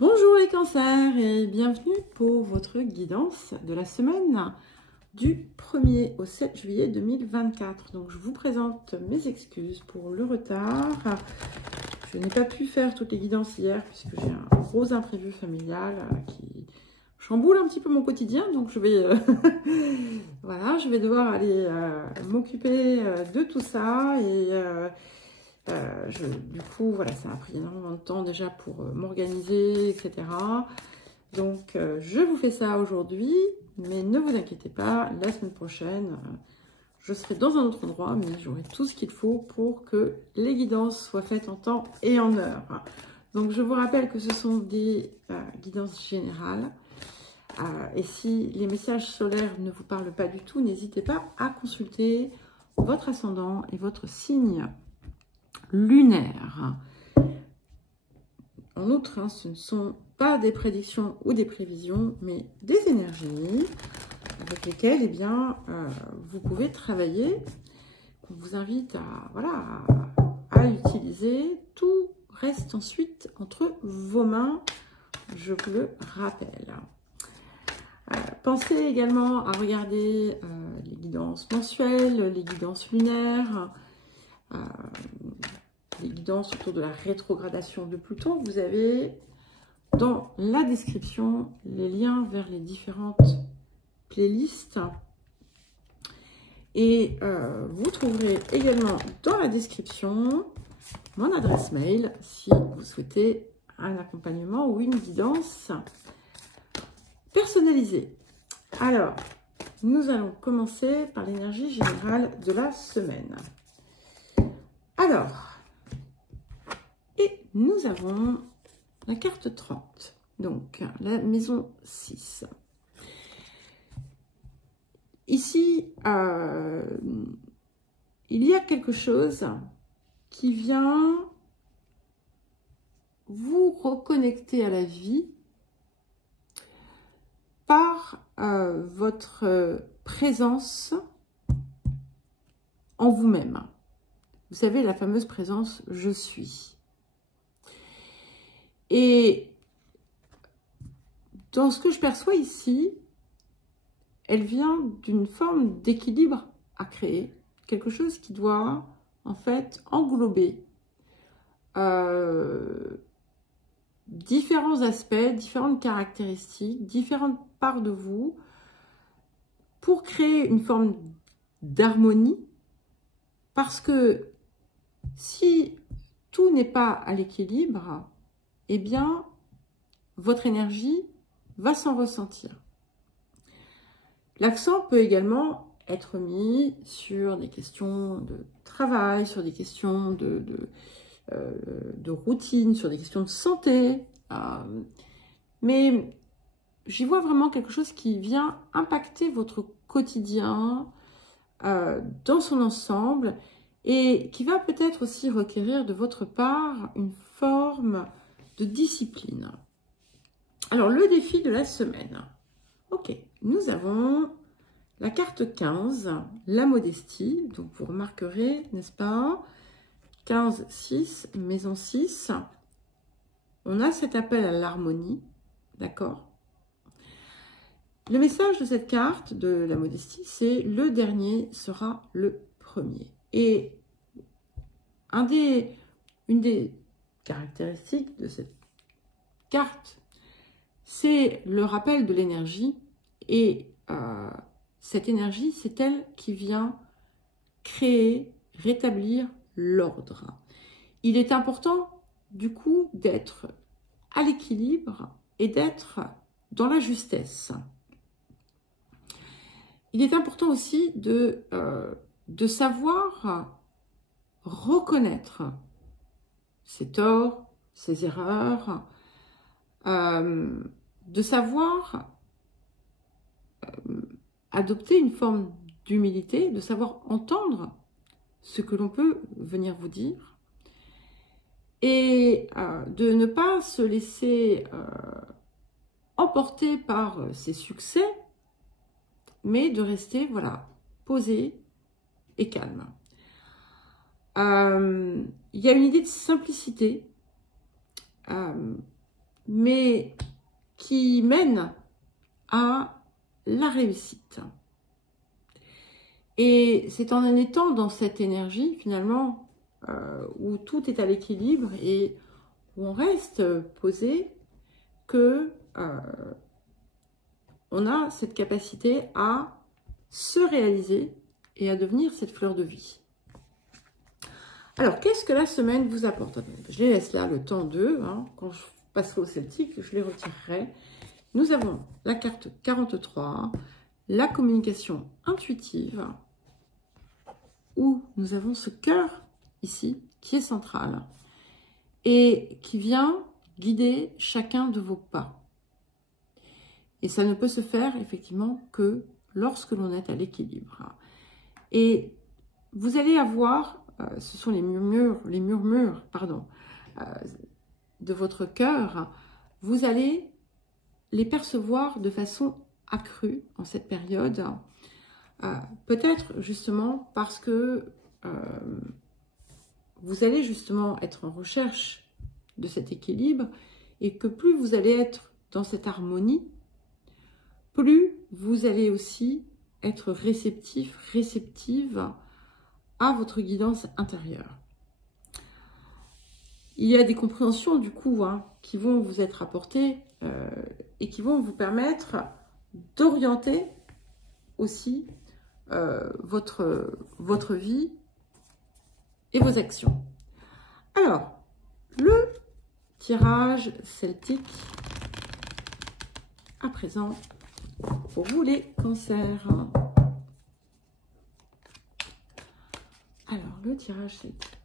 Bonjour les cancers et bienvenue pour votre guidance de la semaine du 1er au 7 juillet 2024. Donc je vous présente mes excuses pour le retard. Je n'ai pas pu faire toutes les guidances hier puisque j'ai un gros imprévu familial qui chamboule un petit peu mon quotidien. Donc je vais, voilà, je vais devoir aller m'occuper de tout ça et... du coup, voilà, ça a pris énormément de temps déjà pour m'organiser, etc. Donc, je vous fais ça aujourd'hui, mais ne vous inquiétez pas, la semaine prochaine, je serai dans un autre endroit, mais j'aurai tout ce qu'il faut pour que les guidances soient faites en temps et en heure. Donc, je vous rappelle que ce sont des guidances générales. Et si les messages solaires ne vous parlent pas du tout, n'hésitez pas à consulter votre ascendant et votre signe lunaire. En outre, ce ne sont pas des prédictions ou des prévisions, mais des énergies avec lesquelles, eh bien, vous pouvez travailler. On vous invite à, voilà, à utiliser. Tout reste ensuite entre vos mains, je vous le rappelle. Pensez également à regarder les guidances mensuelles, les guidances lunaires, les guidances autour de la rétrogradation de Pluton. Vous avez dans la description les liens vers les différentes playlists. Et vous trouverez également dans la description mon adresse mail si vous souhaitez un accompagnement ou une guidance personnalisée. Alors, nous allons commencer par l'énergie générale de la semaine. Alors, et nous avons la carte 30, donc la maison 6. Ici, il y a quelque chose qui vient vous reconnecter à la vie par votre présence en vous-même. Vous savez, la fameuse présence « je suis ». Et dans ce que je perçois ici, elle vient d'une forme d'équilibre à créer. Quelque chose qui doit, en fait, englober différents aspects, différentes caractéristiques, différentes parts de vous pour créer une forme d'harmonie. Parce que si tout n'est pas à l'équilibre, eh bien, votre énergie va s'en ressentir. L'accent peut également être mis sur des questions de travail, sur des questions de routine, sur des questions de santé. Mais j'y vois vraiment quelque chose qui vient impacter votre quotidien dans son ensemble et qui va peut-être aussi requérir de votre part une forme de discipline. Alors, le défi de la semaine. Ok, nous avons la carte 15, la modestie. Donc, vous remarquerez, n'est-ce pas, 15, 6, maison 6. On a cet appel à l'harmonie, d'accord? Le message de cette carte, de la modestie, c'est le dernier sera le premier. Et une des caractéristiques de cette carte, c'est le rappel de l'énergie. Et cette énergie, c'est elle qui vient créer, rétablir l'ordre. Il est important, du coup, d'être à l'équilibre et d'être dans la justesse. Il est important aussi de savoir reconnaître ses torts, ses erreurs, de savoir adopter une forme d'humilité, de savoir entendre ce que l'on peut venir vous dire et de ne pas se laisser emporter par ses succès, mais de rester, voilà, posé et calme. Il y a une idée de simplicité mais qui mène à la réussite. Et c'est en étant dans cette énergie, finalement, où tout est à l'équilibre et où on reste posé, que on a cette capacité à se réaliser et à devenir cette fleur de vie. Alors, qu'est-ce que la semaine vous apporte? Je les laisse là le temps d'eux. Hein. Quand je passerai au Celtique, je les retirerai. Nous avons la carte 43, la communication intuitive, où nous avons ce cœur ici, qui est central, et qui vient guider chacun de vos pas. Et ça ne peut se faire effectivement que lorsque l'on est à l'équilibre. Et vous allez avoir, ce sont les murmures, pardon, de votre cœur, vous allez les percevoir de façon accrue en cette période. Peut-être justement parce que vous allez justement être en recherche de cet équilibre et que plus vous allez être dans cette harmonie, plus vous allez aussi être réceptif, réceptive à votre guidance intérieure. Il y a des compréhensions du coup qui vont vous être apportées et qui vont vous permettre d'orienter aussi votre vie et vos actions. Alors, le tirage celtique à présent pour vous les cancers. Alors, le tirage celtique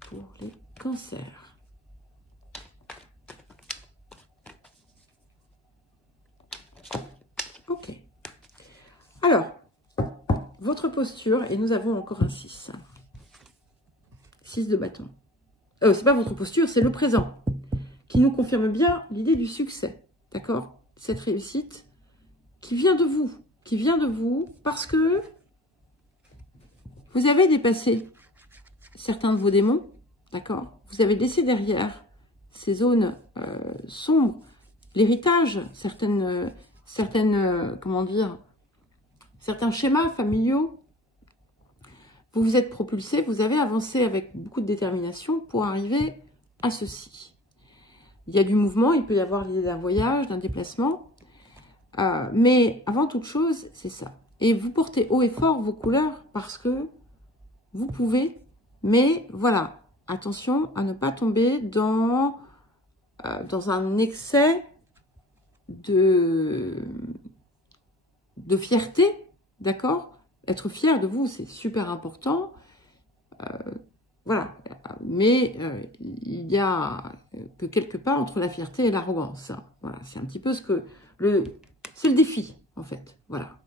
pour les cancers. Ok. Alors, votre posture, et nous avons encore un 6. 6 de bâton. C'est pas votre posture, c'est le présent, qui nous confirme bien l'idée du succès. D'accord? Cette réussite qui vient de vous, parce que vous avez dépassé certains de vos démons, d'accord? Vous avez laissé derrière ces zones sombres, l'héritage, certaines comment dire, certains schémas familiaux. Vous vous êtes propulsé, vous avez avancé avec beaucoup de détermination pour arriver à ceci. Il y a du mouvement, il peut y avoir l'idée d'un voyage, d'un déplacement, mais avant toute chose, c'est ça. Et vous portez haut et fort vos couleurs parce que vous pouvez, mais voilà, attention à ne pas tomber dans un excès de fierté, d'accord? Être fier de vous, c'est super important. Voilà, mais il y a que quelque part entre la fierté et l'arrogance. Voilà, c'est un petit peu ce que c'est le défi, en fait. Voilà.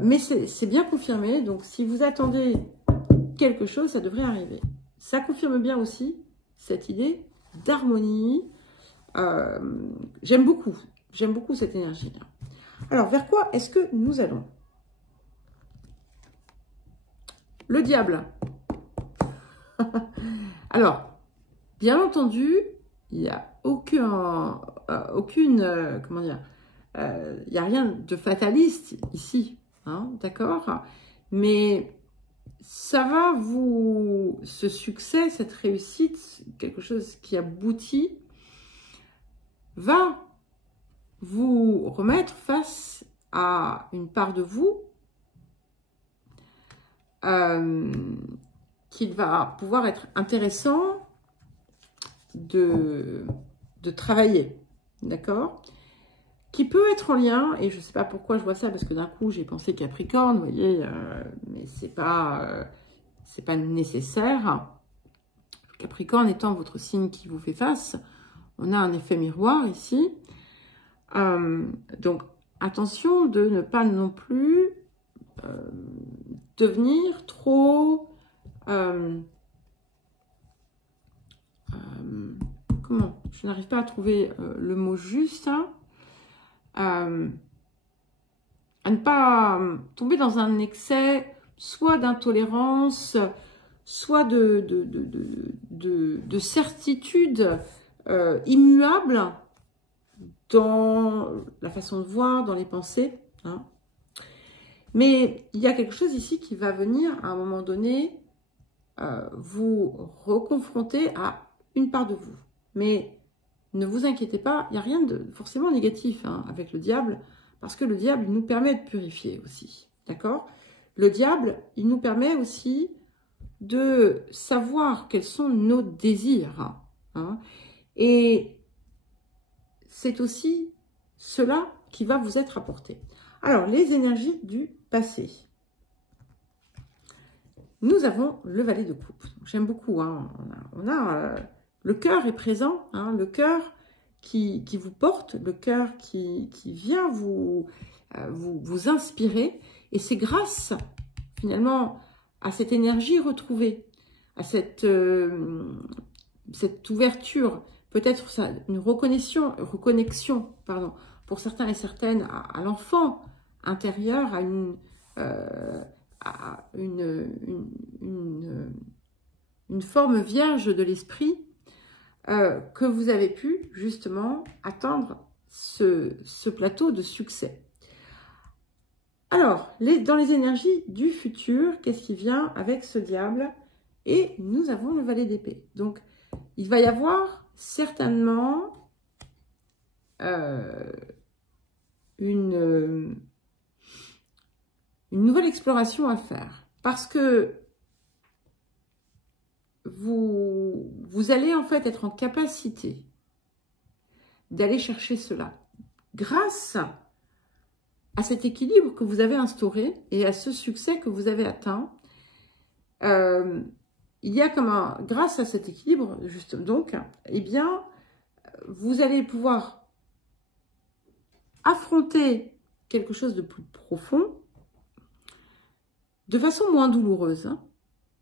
Mais c'est bien confirmé, donc si vous attendez quelque chose, ça devrait arriver. Ça confirme bien aussi cette idée d'harmonie. J'aime beaucoup cette énergie. Alors, vers quoi est-ce que nous allons? Le diable. Alors, bien entendu, il n'y a aucune, comment dire, il n'y a rien de fataliste ici, hein, d'accord? Mais ça va ce succès, cette réussite, quelque chose qui aboutit, va vous remettre face à une part de vous qu'il va pouvoir être intéressant de travailler, d'accord? Qui peut être en lien, et je ne sais pas pourquoi je vois ça, parce que d'un coup j'ai pensé Capricorne, vous voyez, mais c'est pas nécessaire. Capricorne étant votre signe qui vous fait face, on a un effet miroir ici. Donc attention de ne pas non plus devenir trop comment? Je n'arrive pas à trouver le mot juste, hein. À ne pas tomber dans un excès soit d'intolérance, soit de certitude immuable dans la façon de voir, dans les pensées. Hein. Mais il y a quelque chose ici qui va venir à un moment donné vous reconfronter à une part de vous. Mais ne vous inquiétez pas, il n'y a rien de forcément négatif hein, avec le diable, parce que le diable, il nous permet de purifier aussi. D'accord? Le diable, il nous permet aussi de savoir quels sont nos désirs. Hein, et c'est aussi cela qui va vous être apporté. Alors, les énergies du passé. Nous avons le valet de coupe. J'aime beaucoup. Hein. On a le cœur est présent. Hein, le cœur qui vous porte. Le cœur qui vient vous inspirer. Et c'est grâce, finalement, à cette énergie retrouvée, à cette ouverture, peut-être une reconnexion, pardon, pour certains et certaines, à l'enfant intérieur, à une forme vierge de l'esprit, que vous avez pu justement atteindre ce plateau de succès. Alors, dans les énergies du futur, qu'est-ce qui vient avec ce diable? Et nous avons le valet d'épée. Donc, il va y avoir certainement une nouvelle exploration à faire. Parce que vous allez en fait être en capacité d'aller chercher cela. Grâce à cet équilibre que vous avez instauré et à ce succès que vous avez atteint, il y a comme grâce à cet équilibre, juste donc, eh bien, vous allez pouvoir affronter quelque chose de plus profond, de façon moins douloureuse, hein,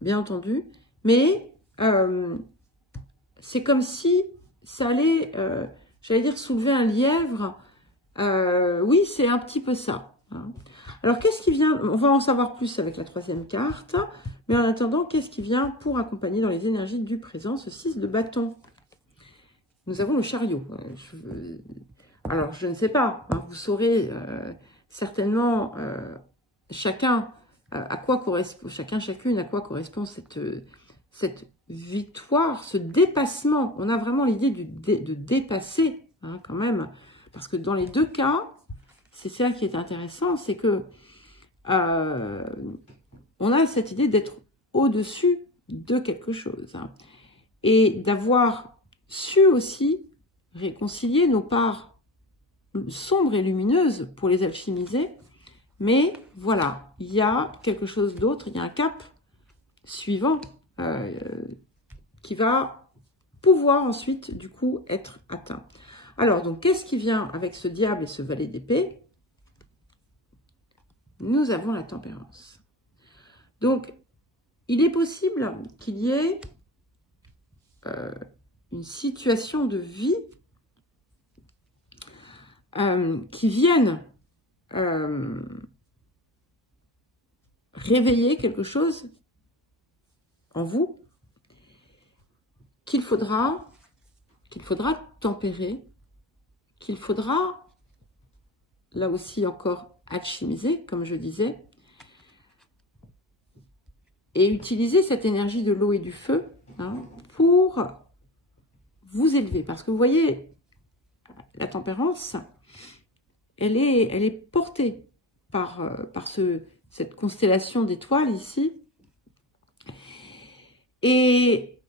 bien entendu, mais c'est comme si ça allait, j'allais dire, soulever un lièvre. Oui, c'est un petit peu ça. Hein. Alors, qu'est-ce qui vient? On va en savoir plus avec la troisième carte. Mais en attendant, qu'est-ce qui vient pour accompagner dans les énergies du présent ce 6 de bâton? Nous avons le chariot. Alors, je ne sais pas. Hein, vous saurez certainement chacun à quoi correspond, chacune à quoi correspond cette victoire, ce dépassement. On a vraiment l'idée de dépasser hein, quand même. Parce que dans les deux cas, c'est ça qui est intéressant, c'est que on a cette idée d'être au-dessus de quelque chose. Hein, et d'avoir su aussi réconcilier nos parts sombres et lumineuses pour les alchimiser. Mais voilà, il y a quelque chose d'autre, il y a un cap suivant qui va pouvoir ensuite, du coup, être atteint. Alors, donc, qu'est-ce qui vient avec ce diable et ce valet d'épée? Nous avons la tempérance. Donc, il est possible qu'il y ait une situation de vie qui vienne réveiller quelque chose en vous qu'il faudra tempérer, qu'il faudra, là aussi encore, alchimiser, comme je disais, et utiliser cette énergie de l'eau et du feu hein, pour vous élever. Parce que vous voyez, la tempérance, elle est portée par cette constellation d'étoiles ici. Et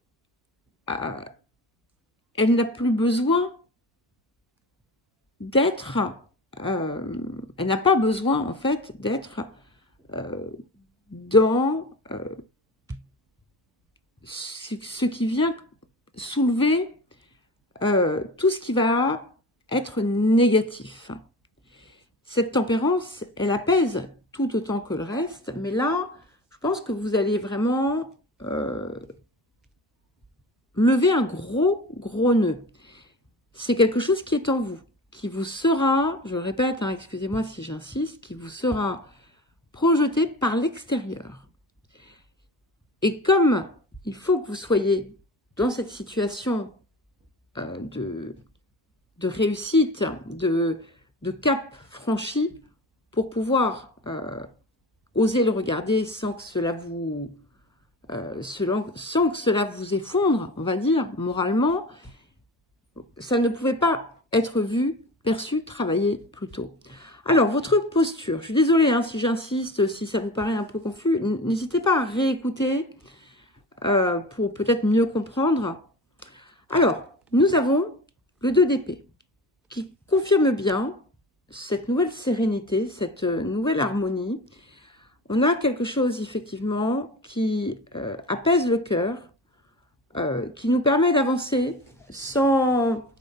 elle n'a plus besoin d'être, elle n'a pas besoin en fait d'être dans ce qui vient soulever tout ce qui va être négatif. Cette tempérance, elle apaise tout autant que le reste, mais là, je pense que vous allez vraiment lever un gros nœud. C'est quelque chose qui est en vous, qui vous sera, je le répète, hein, excusez-moi si j'insiste, qui vous sera projeté par l'extérieur. Et comme il faut que vous soyez dans cette situation de réussite, de cap franchi pour pouvoir oser le regarder sans que cela vous effondre, on va dire, moralement. Ça ne pouvait pas être vu, perçu, travaillé plus tôt. Alors, votre posture, je suis désolée hein, si j'insiste, si ça vous paraît un peu confus, n'hésitez pas à réécouter pour peut-être mieux comprendre. Alors, nous avons le 2 d'épée qui confirme bien cette nouvelle sérénité, cette nouvelle harmonie. On a quelque chose effectivement qui apaise le cœur, qui nous permet d'avancer sans,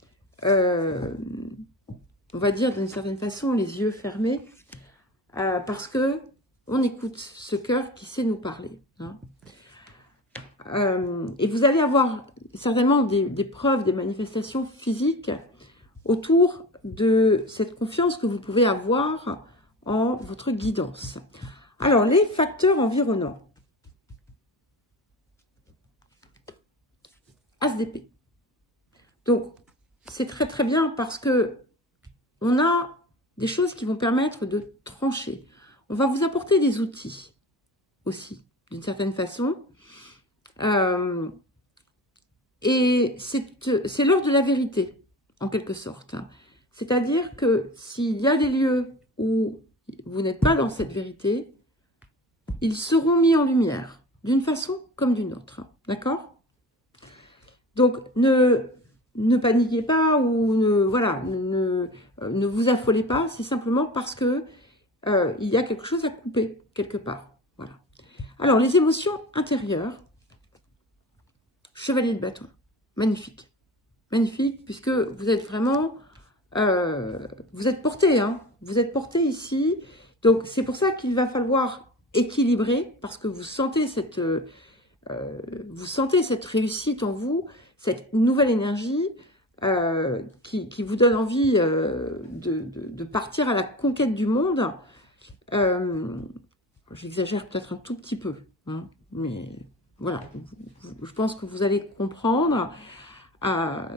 on va dire d'une certaine façon, les yeux fermés, parce que on écoute ce cœur qui sait nous parler. Hein. Et vous allez avoir certainement des preuves, des manifestations physiques autour de cette confiance que vous pouvez avoir en votre guidance. Alors, les facteurs environnants. As d'épée. Donc, c'est très très bien parce que on a des choses qui vont permettre de trancher. On va vous apporter des outils aussi, d'une certaine façon. Et c'est l'heure de la vérité, en quelque sorte. C'est-à-dire que s'il y a des lieux où vous n'êtes pas dans cette vérité, ils seront mis en lumière, d'une façon comme d'une autre. D'accord? Donc, ne paniquez pas ou ne vous affolez pas. C'est simplement parce que il y a quelque chose à couper quelque part. Voilà. Alors, les émotions intérieures. Chevalier de bâton. Magnifique. Magnifique, puisque vous êtes vraiment... vous êtes porté, hein. Vous êtes porté ici. Donc, c'est pour ça qu'il va falloir équilibrer, parce que vous sentez cette réussite en vous, cette nouvelle énergie qui vous donne envie de partir à la conquête du monde. J'exagère peut-être un tout petit peu, hein, mais voilà, je pense que vous allez comprendre.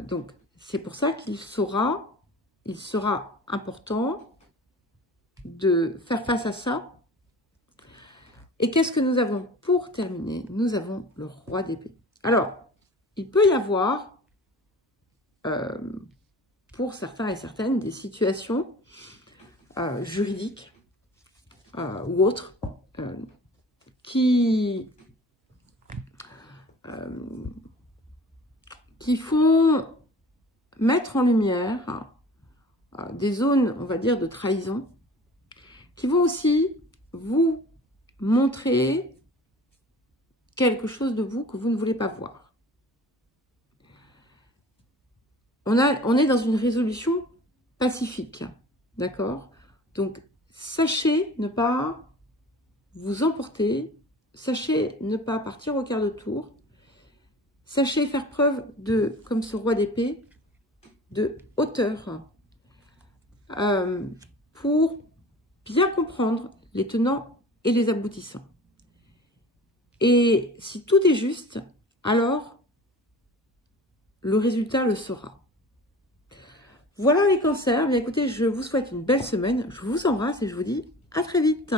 Donc, c'est pour ça il sera important de faire face à ça. Et qu'est-ce que nous avons pour terminer? Nous avons le roi d'épée. Alors, il peut y avoir, pour certains et certaines, des situations juridiques ou autres qui font mettre en lumière des zones, on va dire, de trahison, qui vont aussi vous montrer quelque chose de vous que vous ne voulez pas voir. On est dans une résolution pacifique, d'accord? Donc, sachez ne pas vous emporter, sachez ne pas partir au quart de tour, sachez faire preuve de, comme ce roi d'épée, de hauteur pour bien comprendre les tenants et les aboutissants. Et si tout est juste, alors le résultat le sera. Voilà les cancers. Bien écoutez, je vous souhaite une belle semaine. Je vous embrasse et je vous dis à très vite.